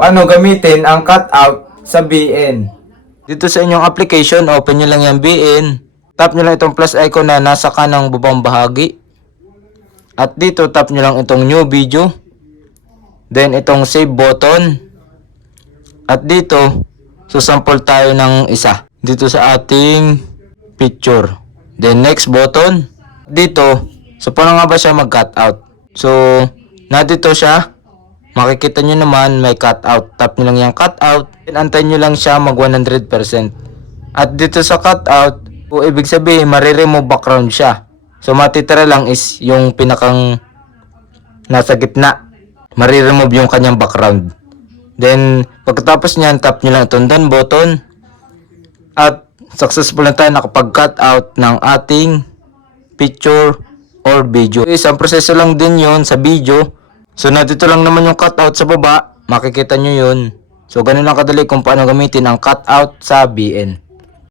Paano gamitin ang cutout sa BN? Dito sa inyong application, open nyo lang yung BN. Tap nyo lang itong plus icon na nasa kanang babang bahagi. At dito, tap nyo lang itong new video. Then, itong save button. At dito, susample tayo ng isa. Dito sa ating picture. Then, next button. Dito, so paano nga ba siya mag-cutout? So, na dito siya. Makikita nyo naman may cutout. Tap nyo lang yung cutout. Antayin nyo lang siya mag 100%. At dito sa cutout, ibig sabihin mariremove background siya. So matitira lang is yung pinakang nasa gitna. Mariremove yung kanyang background. Then pagkatapos nyan, tap nyo lang itong done button. At successful na tayo nakapag-cutout ng ating picture or video. Isang proseso lang din yon sa video. So, dito lang naman yung cutout sa baba. Makikita nyo yun. So, ganun lang kadali kung paano gamitin ang cutout sa BN.